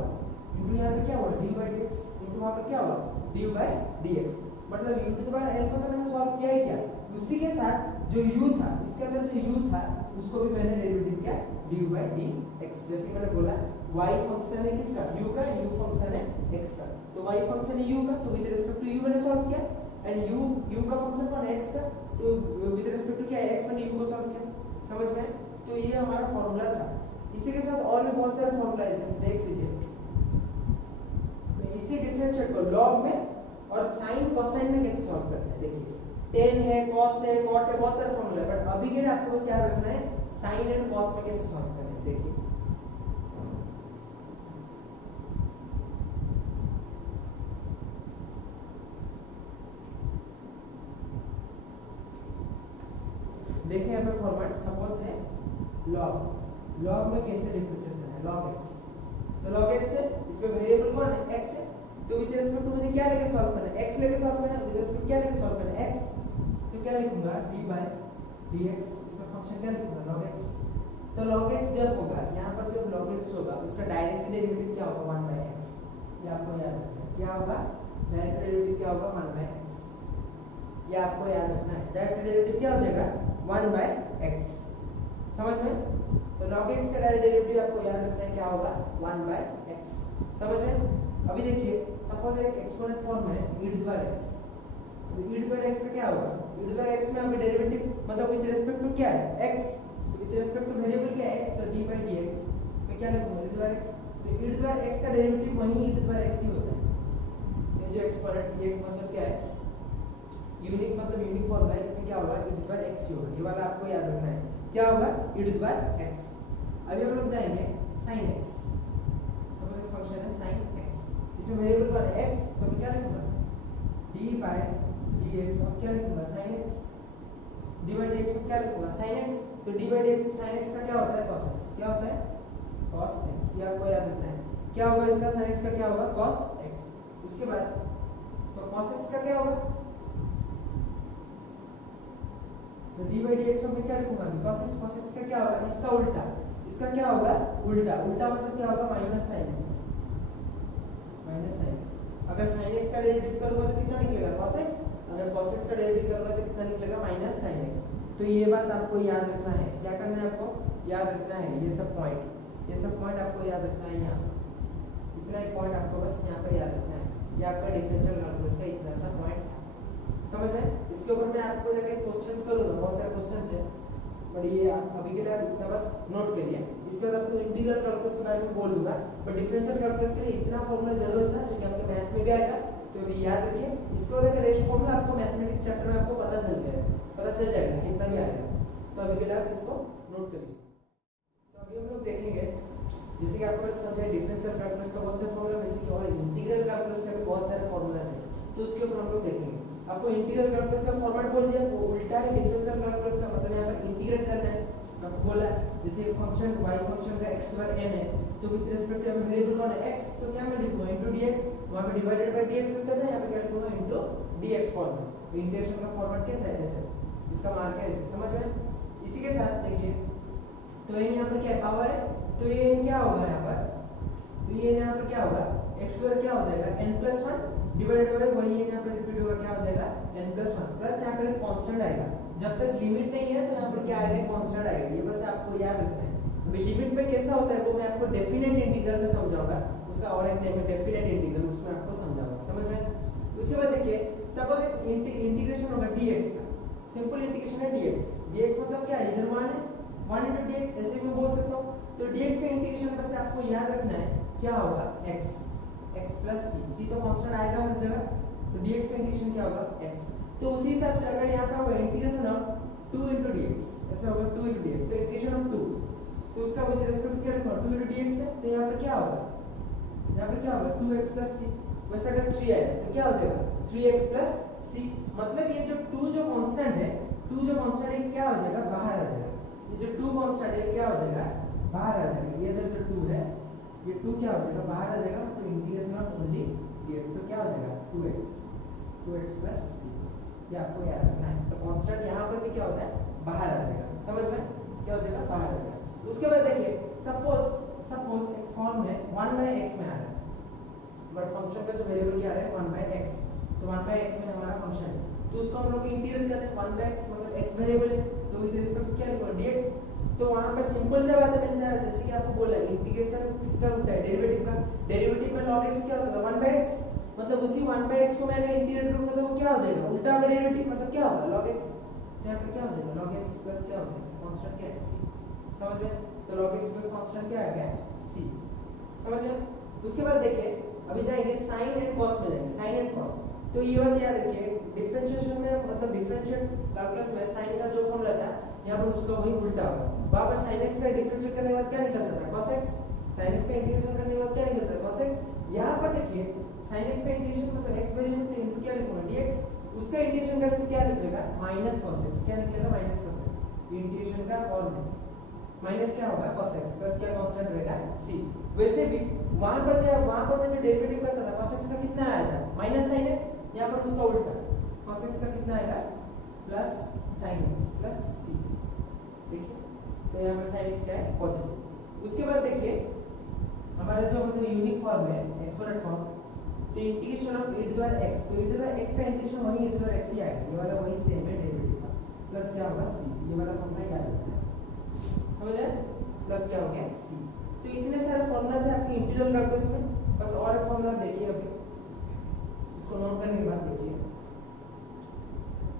into यहां पे क्या हुआ d by dx into वहां पे क्या हुआ d by dx। मतलब u to the power n को तो मैंने सॉल्व किया ही क्या, उसी के साथ जो u था इसके अंदर जो u था उसको भी मैंने डेरिवेटिव किया d by dx। जैसे मैंने बोला y फंक्शन है किसका u का, u फंक्शन है x का, तो y फंक्शन है u का, तो विद रिस्पेक्ट टू u मैंने सॉल्व किया, एंड u का फंक्शन कौन है x का, तो विद रिस्पेक्ट टू क्या है x मैंने u को सॉल्व किया, समझ में। तो ये हमारा फार्मूला था। इसी के साथ और भी बहुत सारे फार्मूला है, जैसे देख लीजिए इसी डिफरेंशिएट को लॉग में और साइन कोसाइन में कैसे सॉल्व करते हैं। देखिए tan है cos है cot है, बहुत सारे फार्मूला है, बट अभी के लिए आपको बस याद रखना है साइन एंड cos में कैसे सॉल्व करना है। देखिए देखें यहाँ पे फॉर्मेट सपोज है लॉग में कैसे डिफरेंशिएट करना है log x, तो log x है, इसमें वेरिएबल कौन है x है, तो विद रिस्पेक्ट टू मुझे क्या लेके सॉल्व करना है x लेके सॉल्व करना है, विद रिस्पेक्ट क्या लेके सॉल्व करना है x, तो क्या लिखूंगा d by dx, इसमें फंक्शन क्या लिखूंगा log x, तो log x जब होगा यहाँ पर जब log x होगा उसका डायरेक्ट डेरिवेटिव क्या होगा 1 by x, ये आपको याद रखना है, क्या होगा डायरेक्ट डेरिवेटिव क्या होगा 1 by x, ये आपको याद रखना है, डायरेक्ट डेरिवेटिव क्या हो जाएगा 1 by x, समझ में, तो log x का डायरेक्ट डेरिवेटिव आपको याद रखना है क्या होगा 1 by x, समझ में। अभी देखिए सपोज एक एक्सपोनेंट फॉर्म में e टू पावर x, तो e टू पावर x का क्या होगा, e टू पावर x में यहाँ पे डेरिवेटिव मतलब विद रिस्पेक्ट टू क्या है x, with respect two variable क्या है x, तो d by dx मैं क्या लिखूंगा e टू पावर x, तो e टू पावर x का डेरिवेटिव वही e टू पावर x ही होता है, ये जो एक्सपोनेंट ये मतलब क्या है यूनिक मतलब यूनिक फॉर्मूला है, इसमें क्या होगा e टू पावर x ही होगा, ये वाला आपको याद रखना है, क्या होगा e टू पावर x। अभी हम लोग जाएंगे sin x, सपोज एक फंक्शन है sin x, इसमें वेरिएबल कौन है x, तो मैं क्या लिखूंगा d by dx और क्या लिखूंगा sin x, d by dx को क्या लिखूंगा sin x, तो d by dx sin x का क्या होता है cos x, क्या होता है cos x, ये आपको याद रखना है, क्या होगा इसका sin x का क्या होगा cos x, उसके बाद तो cos x का क्या होगा, तो d by dx में क्या लिखूंगा cos x का क्या होगा इसका उल्टा, इसका क्या होगा उल्टा, उल्टा मतलब क्या होगा माइनस sin x, अगर sin x का डेरिवेटिव करूंगा तो कितना निकलेगा cos x, अगर cos x का डेरिवेटिव करूंगा तो कितना निकलेगा माइनस sin x, तो ये बात आपको याद रखना है, क्या करना है आपको याद रखना है, ये सब पॉइंट आपको याद रखना है, यहाँ इतना एक पॉइंट आपको बस यहाँ पर याद रखना है, ये आपका डिफरेंशियल कैलकुलस का इतना सा पॉइंट था, समझ में। इसके ऊपर मैं आपको जाके क्वेश्चंस करूंगा, बहुत सारे क्वेश्चंस है, पर ये अभी के लिए आप इतना बस नोट करिए, इसके बाद आपको इंटीग्रल कैलकुलस के बारे में बोल दूंगा, पर डिफरेंशियल कैलकुलस के लिए इतना फॉर्मूला जरूरत था जो कि आपके मैथ्स में भी आएगा, तो अभी याद रखिए, इसके बाद अगर रेस्ट फॉर्मूला आपको मैथमेटिक्स चैप्टर में आपको पता चल जाएगा कितना भी आएगा, तो अभी के लिए आप इसको नोट कर लीजिए। तो अभी हम लोग देखेंगे जैसे कि आपको समझाया डिफरेंशियल कैलकुलस का बहुत सारे फॉर्मूला बेसिक और इंटीग्रल कैलकुलस का भी बहुत सारे फॉर्मूला है, तो उसके ऊपर हम लोग देखेंगे। आपको इंटीग्रल कैलकुलस का फॉर्मेट बोल दिया, वो उल्टा है डिफरेंशियल कैलकुलस का, मतलब यहाँ पर इंटीग्रेट करना है, आपको बोला जैसे एक फंक्शन y फंक्शन का x बार n है, तो विद रिस्पेक्ट टू वेरिएबल कौन है x, तो क्या मैं लिखूंगा इनटू dx, वहां पे डिवाइडेड बाय dx लिखता था, यहाँ पे क्या लिखूंगा इनटू dx फॉर्मेट, इंटीग्रेशन का फॉर्मेट कैसा है ऐसे, इसका मार्क है ऐसे, समझ में। इसी के साथ देखिए तो n यहाँ पर क्या पावर है, तो ये n क्या होगा यहाँ पर, तो ये यहाँ पर क्या होगा x स्क्वायर क्या हो जाएगा n+1 डिवाइडेड बाय वही यहाँ पर रिपीट होगा, क्या हो जाएगा n+1 प्लस यहाँ पर एक कांस्टेंट आएगा, जब तक लिमिट नहीं है तो यहाँ पर क्या आएगा कांस्टेंट आएगा, ये बस आपको याद रखना है। अभी लिमिट में कैसा होता है वो मैं आपको डेफिनेट इंटीग्रल में समझाऊंगा, उसका और एक नेम है डेफिनेट इंटीग्रल, उसमें आपको समझाऊंगा, समझ में। उसके बाद देखिए सपोज एक इंटीग्रेशन होगा dx का, सिंपल इंटीग्रेशन है dx मतलब क्या है इधर 1 है, 1 into dx ऐसे भी बोल सकता हूँ, तो dx का इंटीग्रेशन बस आपको याद रखना है क्या होगा x plus c तो कांस्टेंट आएगा हर जगह, तो dx का इंटीग्रेशन क्या होगा x, तो उसी हिसाब से अगर यहाँ पे होगा इंटीग्रेशन ऑफ 2 into dx, ऐसा होगा 2 into dx, तो इंटीग्रेशन ऑफ 2, तो उसका विद रिस्पेक्ट क्या रखना 2 into dx है, तो यहाँ पर क्या होगा 2x plus c, वैसे अगर 3 आएगा तो क्या हो जाएगा 3x plus c, मतलब ये जो 2 जो कांस्टेंट है, 2 जो कांस्टेंट है क्या हो जाएगा बाहर आ जाएगा, ये जो 2 कांस्टेंट है क्या हो जाएगा बाहर आ जाएगा, ये इधर जो 2 है ये 2 क्या हो जाएगा बाहर आ जाएगा, तो इंटीग्रेशन ऑफ ओनली dx, तो क्या हो जाएगा 2x plus c, ये आपको याद रखना है। तो कांस्टेंट यहाँ पर भी क्या होता है बाहर आ जाएगा, समझ में, क्या हो जाएगा बाहर आ जाएगा। उसके बाद देखिए सपोज एक फॉर्म में 1 by x में आ रहा है, बट फंक्शन का जो वेरिएबल क्या आ रहा है 1 by x, तो 1 by x में हमारा फंक्शन है, तो उसको हम लोग इंटीग्रेट करते हैं 1 by x मतलब x वेरिएबल है, तो विद रिस्पेक्ट क्या लिखूंगा dx, तो वहां पर सिंपल सा बात है, मैंने जैसे कि आपको बोला इंटीग्रेशन किसका होता है डेरिवेटिव का log x क्या होता था 1 by x, मतलब उसी 1 by x को मैं अगर इंटीग्रेट करूंगा तो वो क्या हो जाएगा उल्टा का डेरिवेटिव, मतलब क्या होगा log x, तो यहाँ पर क्या हो जाएगा log x प्लस क्या होगा कांस्टेंट क्या है c, समझ में, तो log x प्लस कांस्टेंट क्या आ गया c, समझ में। उसके बाद देखिए अभी जाएंगे sin एंड cos में जाएंगे, sin एंड cos, तो ये बात याद रखिए डिफरेंशिएशन में मतलब डिफरेंशियल कैलकुलस में sin का जो फॉर्मूला था यहाँ पर उसका वही उल्टा होगा, वहां पर sin x का डिफरेंशिएट करने के बाद क्या निकलता था cos x, sin x का इंटीग्रेशन करने के बाद क्या निकलता है cos x, यहाँ पर देखिए sin x का इंटीग्रेशन मतलब x वेरिएबल तो इनटू क्या लिखूंगा dx, उसका इंटीग्रेशन करने से क्या निकलेगा माइनस cos x, क्या निकलेगा माइनस cos x, इंटीग्रेशन का फॉर्म है, माइनस क्या होगा cos x प्लस क्या कांस्टेंट रहेगा c। वैसे भी वहां पर मैं जो डेरिवेटिव करता था cos x का कितना आया था माइनस sin x, यहां पर उसका उल्टा cos x का कितना आएगा plus sin x plus c। देखिए तो यहां पर sin x क्या है पॉजिटिव। उसके बाद देखिए हमारा जो मतलब यूनिक फॉर्म है एक्सपोनेंट फॉर्म, तो integration of e to the power x, तो e to the power x का इंटीग्रेशन वही e to the power x ही आएगा, ये वाला वही सेम है डेरिवेटिव का, प्लस क्या होगा c, ये वाला फॉर्मूला याद रखना है, समझ आए, प्लस क्या हो गया c। तो इतने सारे फॉर्मूला थे आपके इंटीग्रल कैलकुलस में। बस और एक फॉर्मूला देखिए अभी, इसको नोट करने के बाद देखिए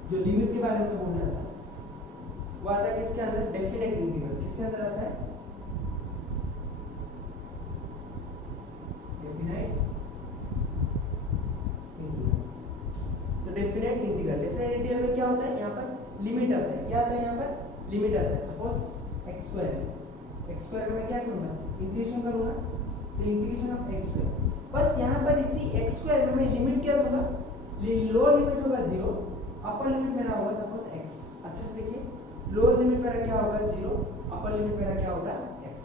जो लिमिट के बारे में बोल रहा था वो आता है किसके अंदर, डेफिनेट इंटीग्रल, किसके अंदर आता है डेफिनेट इंटीग्रल। तो डेफिनेट इंटीग्रल में क्या होता है, यहाँ पर लिमिट आता है, क्या आता है यहाँ पर लिमिट आता है। सपोज x स्क्वायर है, x स्क्वायर का मैं क्या करूंगा इंटीग्रेशन करूंगा, तो इंटीग्रेशन ऑफ x स्क्वायर, बस यहाँ पर इसी x स्क्वायर में मैं लिमिट क्या दूंगा, लोअर लिमिट होगा 0, अपर लिमिट मेरा होगा सपोज x। अच्छे से देखिए लोअर लिमिट मेरा क्या होगा 0, अपर लिमिट मेरा क्या होगा x।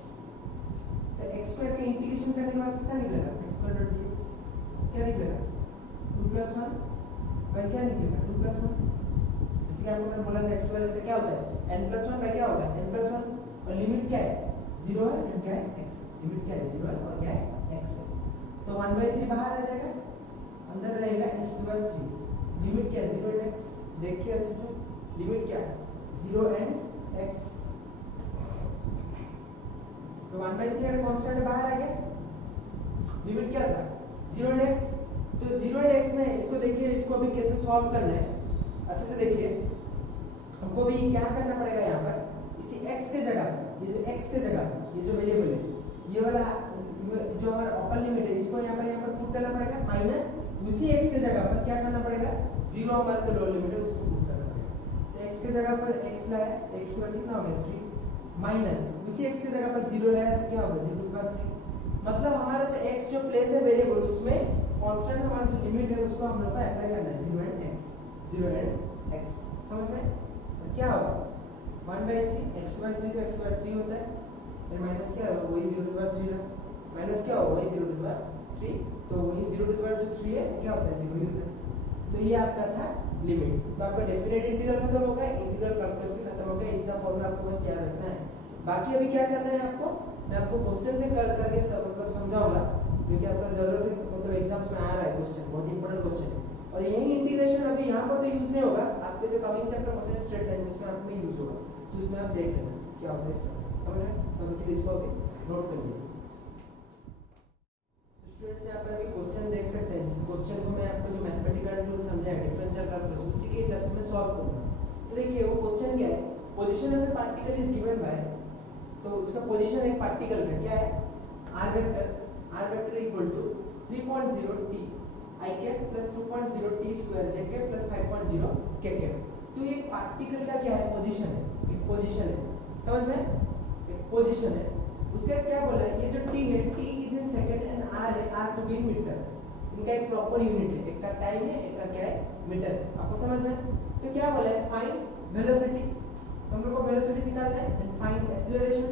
तो x स्क्वायर का इंटीग्रेशन करने के बाद कितना निकलेगा, x स्क्वायर डॉट dx क्या निकलेगा 2 प्लस 1 बाय क्या निकलेगा 2 प्लस 1। जैसे कि आपको मैंने बोला था x स्क्वायर का क्या होता है n प्लस 1 बाय क्या होगा n प्लस 1, और लिमिट क्या है 0 है, एंड क्या है x, लिमिट क्या है 0 है और क्या है x है। तो 1/3 बाहर आ जाएगा, अंदर रहेगा x टू पावर 3, लिमिट क्या है 0 एंड x, देखिए अच्छे से लिमिट क्या है 0 एंड x। तो 1/3 का कांस्टेंट बाहर आ गया, लिमिट क्या था 0 एंड x। तो 0 एंड x में इसको देखिए, इसको अभी कैसे सॉल्व करना है अच्छे से देखिए। हमको भी क्या करना पड़ेगा, यहाँ पर इसी x के जगह, ये जो x के जगह ये जो वेरिएबल है, ये वाला जो हमारा अपर लिमिट है, इसको यहाँ पर पुट करना पड़ेगा, माइनस उसी x के जगह पर क्या करना पड़ेगा 0 हमारा जो लोअर लिमिट है उसको पुट करना पड़ेगा। तो x के जगह पर x लाया, x का कितना हो गया 3, माइनस उसी x के जगह पर 0 लाया तो क्या होगा 0 टू पावर 3। मतलब हमारा जो x जो प्लेस है वेरिएबल, उसमें कांस्टेंट हमारा जो लिमिट है उसको हम लोग को अप्लाई करना है 0 एंड x, 0 एंड x, समझ में। तो क्या होगा 1/3 x टू पावर 3, तो x टू पावर 3 होता है, फिर माइनस क्या होगा वही 0 टू पावर 3 रहा, माइनस क्या होगा वही 0 टू पावर 3, तो वही 0 टू पावर जो 3 है क्या होता है 0 ही होता है। तो ये आपका था लिमिट। तो आपका डेफिनेट इंटीग्रल खत्म हो गया, इंटीग्रल कैलकुलस भी खत्म हो गया, इतना फॉर्मूला आपको बस याद रखना है। बाकी अभी क्या करना है आपको, मैं आपको क्वेश्चन से करके मतलब समझाऊंगा, क्योंकि आपका जरूरत है, मतलब एग्जाम्स में आ रहा है क्वेश्चन, बहुत इंपॉर्टेंट क्वेश्चन है। और यही इंटीग्रेशन अभी यहाँ पर तो यूज नहीं होगा, आपके जो coming chapter question state line उसमें आपको यूज होगा, तो इसमें आप देख लेना क्या होता है इसका, समझ रहे हैं। तो अभी इसको अभी नोट कर लीजिए। स्टूडेंट्स यहाँ पर अभी क्वेश्चन देख सकते हैं, जिस क्वेश्चन को मैं आपको जो मैथमेटिकल टूल समझाया डिफरेंशियल कैलकुलस, उसी के हिसाब से मैं सॉल्व करूंगा। तो देखिए वो क्वेश्चन क्या है, position of a particle is given by, तो उसका पोजीशन एक पार्टिकल का क्या है r vector equal to 3.0 t i cap plus 2.0 t square j cap plus 5.0 k cap. तो ये पार्टिकल का क्या है पोजीशन है, एक पोजीशन है, समझ में, एक पोजीशन है। उसका क्या बोला है, ये जो t है t is in second and r है, r टू बी मीटर, इनका एक प्रॉपर यूनिट है, एक का टाइम है, एक का क्या है मीटर, आपको समझ में। तो क्या बोला है फाइंड वेलोसिटी, हम लोग को वेलोसिटी निकालना है, एंड फाइंड एक्सीलरेशन,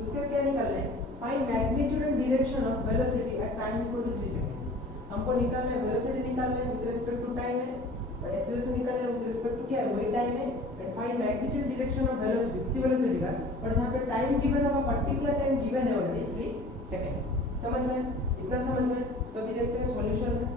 उसका क्या निकालना है find magnitude and direction of velocity at time equal to 3 second. हमको निकालना है वेलोसिटी निकालना है विद रिस्पेक्ट टू टाइम है, और एक्सीलरेशन निकालना है विद रिस्पेक्ट टू क्या है वही टाइम है, and find magnitude direction of velocity, किसी वेलोसिटी का, और जहां पे टाइम गिवन होगा पर्टिकुलर टाइम गिवन है ऑलरेडी 3 सेकंड, समझ में, इतना समझ में। तो अभी देखते हैं सॉल्यूशन में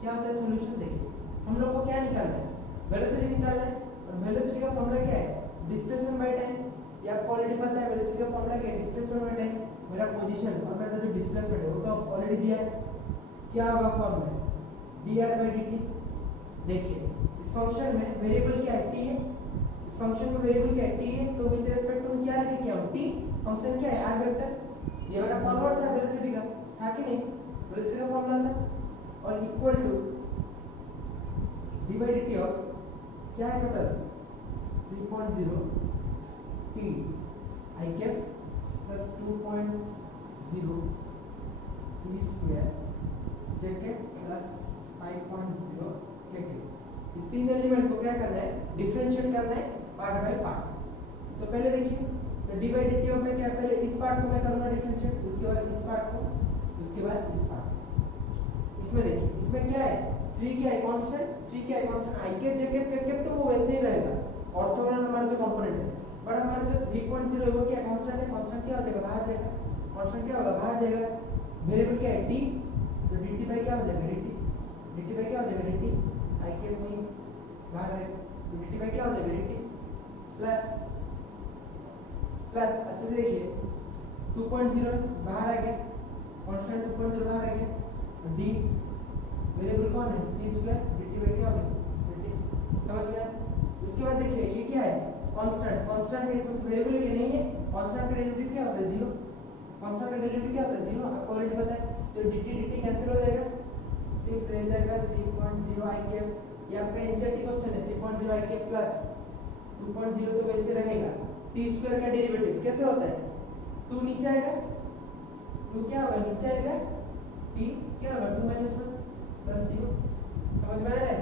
क्या होता है सॉल्यूशन। देखिए हम लोग को क्या निकालना है वेलोसिटी निकालना है, और वेलोसिटी का फार्मूला क्या है डिस्प्लेसमेंट बाय टाइम, ये आपको ऑलरेडी पता है वेलोसिटी का फार्मूला क्या है डिस्प्लेसमेंट बाय टाइम, मेरा पोजीशन और मेरा जो डिस्प्लेसमेंट है वो तो ऑलरेडी दिया है, क्या होगा फॉर्मूला dr/dt। देखिए इस फंक्शन में वेरिएबल क्या है t है, इस फंक्शन में वेरिएबल क्या है t है, तो विद रिस्पेक्ट टू क्या लिखे क्या t, फंक्शन क्या है r वेक्टर, ये मेरा फॉर्मूला था वेलोसिटी का, था कि नहीं, वेलोसिटी का फॉर्मूला था, और इक्वल टू d/dt ऑफ क्या है total 3.0 t i cap plus 2.0 t square j cap plus 5.0 k cap. इस तीन एलिमेंट को क्या करना है डिफरेंशिएट करना है पार्ट बाय पार्ट। तो पहले देखिए, तो डी बाई डी टी में क्या, पहले इस पार्ट को मैं करूंगा डिफरेंशिएट, उसके बाद इस पार्ट को, उसके बाद इस पार्ट को। इसमें देखिए, इसमें क्या है, 3 क्या है कांस्टेंट, 3 क्या है कांस्टेंट, आई कैप जे कैप के कैप तो वो वैसे ही रहेगा, ऑर्थोगोनल हमारा जो कंपोनेंट है। पर हमारा जो 3.0 है वो क्या कांस्टेंट है, कांस्टेंट क्या हो जाएगा, बाहर जाएगा, कांस्टेंट क्या होगा, बाहर जाएगा। वेरिएबल क्या है, टी, तो dt बाय क्या हो जाएगा, dt बाय क्या हो जाएगा, dt, आई कैप नहीं बाहर है, तो dt बाय क्या हो जाएगा, dt प्लस प्लस, अच्छे से देखिए 2.0 बाहर आ गया, कांस्टेंट 2.0 बाहर आ गया, d वेरिएबल कौन है, t स्क्वायर, dt बाय क्या हो गया, dt, समझ गया। उसके बाद देखिए ये क्या है, कांस्टेंट, कांस्टेंट का इसमें वेरिएबल के नहीं है, कांस्टेंट का डेरिवेटिव क्या होता है, 0, कांस्टेंट का डेरिवेटिव क्या होता है, 0, आपको ऑलरेडी पता है। तो dt dt कैंसिल हो जाएगा, सिर्फ रह जाएगा 3.0 आई कैप, ये आपका एनसीईआरटी क्वेश्चन है, 3.0 आई कैप प्लस 2.0 तो वैसे रहेगा, t स्क्वायर का डेरिवेटिव कैसे होता है, 2 नीचे आएगा, 2 क्या होगा, नीचे आएगा, t क्या होगा, 2 - 1 प्लस 0, समझ में आ रहा है।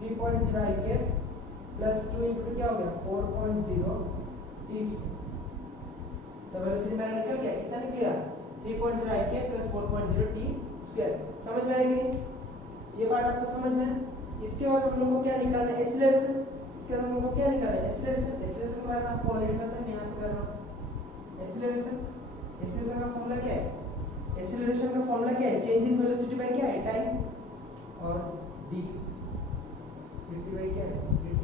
3.0 आई कैप प्लस 2 इनटू क्या हो गया, 4.0 t स्क्वायर, तो वेलोसिटी मेरा निकल गया, कितना निकलेगा, 3.0 i cap plus 4.0 t square, समझ में आएगी नहीं, ये बात आपको समझ में है। इसके बाद हम लोग को क्या निकालना है, एक्सीलरेशन, इसके बाद हम लोग को क्या निकालना है, एक्सीलरेशन, एक्सीलरेशन के बारे में आपको ऑलरेडी पता है, मैं यहां पे कर रहा हूं एक्सीलरेशन, एक्सीलरेशन का फार्मूला क्या है, एक्सीलरेशन का फार्मूला क्या है, चेंज इन वेलोसिटी बाय क्या है, टाइम, और d dt बाय क्या है, dt,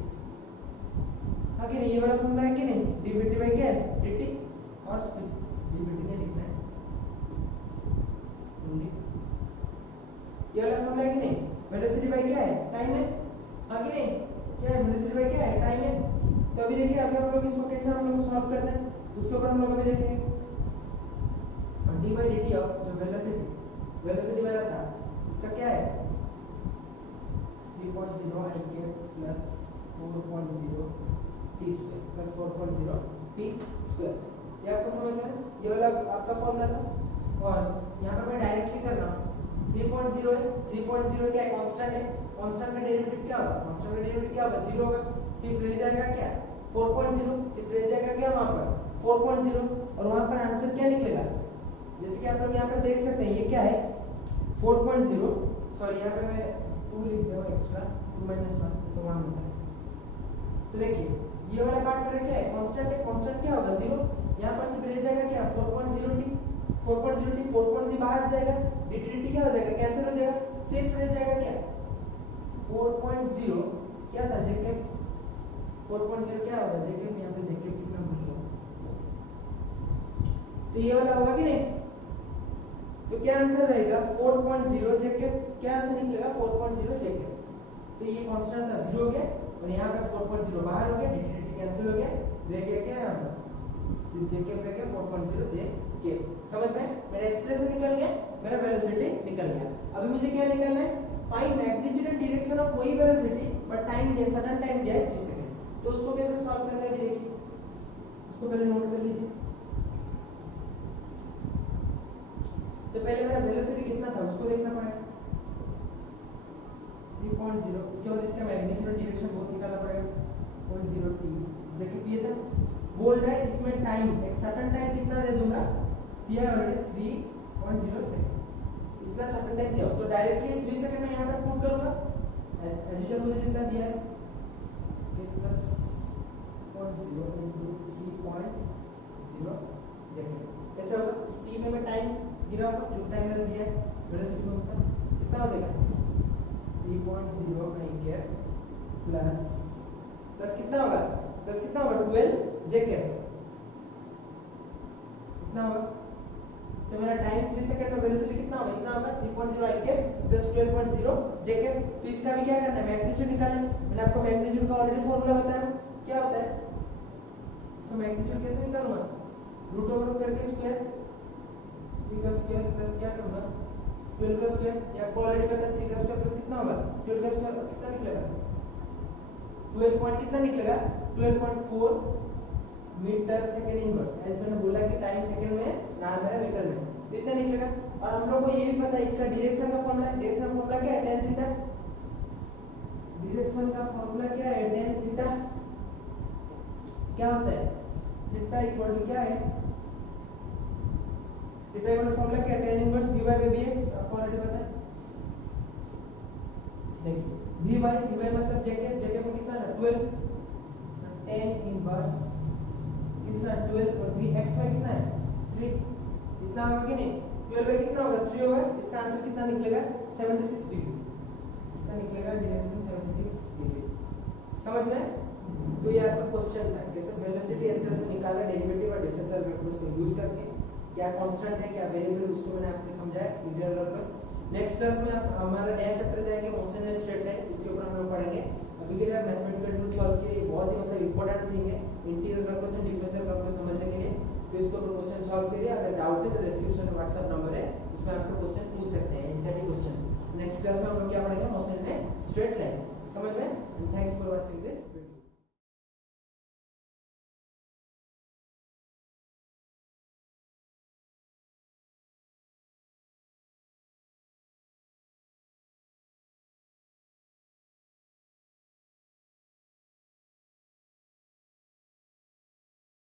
आगे नहीं, ये वाला फार्मूला है कि नहीं, d dt बाय क्या है, dt, और सिर्फ d dt नहीं लिखना है, ये वाला फार्मूला है कि नहीं, वेलोसिटी बाय क्या है, टाइम है, हाँ कि नहीं, क्या है, वेलोसिटी बाय क्या है, टाइम है। तो अभी देखिए, अभी हम लोग इसको कैसे हम लोग सॉल्व करते हैं, उसके ऊपर हम लोग अभी देखेंगे। D by d t of जो वेलोसिटी, वेलोसिटी वाला था उसका क्या है, 3.0 i cap plus 4.0 t square plus 4.0 t square, ये आपको समझ में है, ये वाला आपका फॉर्मूला था। और यहाँ पर मैं डायरेक्टली कर रहा हूँ, 3.0 है, 3.0 क्या है, कांस्टेंट है, कांस्टेंट का डेरिवेटिव क्या होगा, कांस्टेंट का डेरिवेटिव क्या होगा, 0 होगा, सिर्फ रह जाएगा क्या, 4.0, सिर्फ रह जाएगा क्या वहां पर 4.0, और वहां पर आंसर क्या निकलेगा, जैसे कि आप लोग यहाँ पर देख सकते हैं, ये क्या है 4.0, सॉरी यहाँ पे मैं 2 लिख दिया हूँ एक्स्ट्रा, 2 - 1 तो वहां होता है। तो देखिए ये वाला पार्ट मेरा क्या है, कांस्टेंट है, कांस्टेंट क्या होगा 0, यहाँ पर सिर्फ रह जाएगा क्या 4.0 t, 4.0 t, 4.0 बाहर जाएगा, dt dt क्या हो जाएगा, कैंसिल हो जाएगा, सिर्फ रह जाएगा क्या 4.0 क्या था, जेकेप, 4.0 क्या होगा, जेकेप, यहाँ पे जेकेप लिखना भूल गया, तो ये वाला होगा कि नहीं, तो क्या आंसर रहेगा 4.0 जेकेप, क्या आंसर निकलेगा 4.0 जेकेप, तो ये कांस्टेंट था 0 हो गया, और यहाँ पे 4.0 बाहर हो गया, dt dt कैंसिल हो गया, रह गया क्या यहाँ पर सिर्फ जेकेप रह गया 4.0 जेकेप, समझ में, मेरा एक्सीलरेशन निकल गया, मेरा वेलोसिटी निकल गया। अभी मुझे क्या निकालना है, find magnitude and direction of वही वेलोसिटी बट टाइम दिया, सडन टाइम दिया है 3 सेकंड, तो उसको कैसे सॉल्व करना है भी देखिए, इसको पहले नोट कर लीजिए। तो पहले मेरा वेलोसिटी कितना था उसको देखना पड़ेगा 3.0, इसके बाद इसका मैग्नीट्यूड और डायरेक्शन बहुत निकालना पड़ेगा 0.0 t, जबकि ये था बोल रहा है इसमें टाइम, एक सर्टेन टाइम कितना दे दूंगा, दिया है ऑलरेडी 3.0 सेकंड, इतना सर्टेन टाइम दिया, तो डायरेक्टली 3 सेकंड में यहां पर पुट करूंगा, एज यूजुअल मुझे जितना दिया है ये प्लस 0.0 into 3.0 सेकंड, ऐसे होगा, इस t में मैं टाइम गिरा होगा, जो टाइम मैंने दिया है वेलोसिटी को कितना हो जाएगा 3.0 आई कैप प्लस प्लस कितना होगा, प्लस कितना होगा 12 जेकेप, कितना होगा, तो मेरा टाइम 3 सेकंड में वेलोसिटी कितना होगा, इतना होगा 3.0 आई कैप प्लस 12.0 जेकेप। तो इसका भी क्या करना है, मैग्नीट्यूड निकालना है, मैंने आपको मैग्नीट्यूड का ऑलरेडी फार्मूला बताया, क्या होता है, इसको मैग्नीट्यूड कैसे निकालूंगा, रूट ओवर करके स्क्वायर, 3 का स्क्वायर प्लस क्या करूंगा 12 का स्क्वायर, ये आपको ऑलरेडी पता है, 3 का स्क्वायर प्लस कितना होगा 12 का स्क्वायर, कितना निकलेगा 12 पॉइंट कितना निकलेगा 12.4 मीटर सेकंड इनवर्स, एज मैंने बोला कि टाइम सेकंड में ना मेरा मीटर में, तो इतना निकलेगा। और हम लोग को ये भी पता है इसका डायरेक्शन का फार्मूला, डायरेक्शन का फार्मूला क्या है tan थीटा, डायरेक्शन का फार्मूला क्या है tan थीटा, क्या होता है थीटा इक्वल टू क्या है, थीटा इक्वल फॉर्मूला क्या है, tan inverse v by bx, आपको ऑलरेडी पता है। देखिए v by मतलब जगह में कितना था 12, tan इनवर्स कितना 12 और vx by कितना है 3, इतना होगा कि नहीं, 12 by कितना होगा 3 होगा, इसका आंसर कितना निकलेगा 76 डिग्री, कितना निकलेगा डायरेक्शन 76 डिग्री, समझ में। तो ये आपका क्वेश्चन था कैसे वेलोसिटी ऐसे निकाला डेरिवेटिव और डिफरेंशियल कैलकुलस को यूज करके, क्या कांस्टेंट है क्या वेरिएबल, उसको मैंने आपको समझाया इंटीग्रल कैलकुलस। नेक्स्ट क्लास में आप हमारा नया चैप्टर जाएंगे मोशन एंड स्ट्रेट लाइन, उसके ऊपर हम लोग पढ़ेंगे। अभी के लिए मैथमेटिकल टूल सॉल्व के बहुत ही मतलब इंपॉर्टेंट थिंग है integral calculus and differential calculus समझने के लिए। तो इसको ऊपर क्वेश्चन सॉल्व करिए, अगर डाउट है तो डिस्क्रिप्शन में व्हाट्सएप नंबर है, उसमें आपको क्वेश्चन पूछ सकते हैं, एनसीईआरटी क्वेश्चन। नेक्स्ट क्लास में हम लोग क्या पढ़ेंगे, मोशन एंड स्ट्रेट लाइन, समझ में। Thanks for watching this video.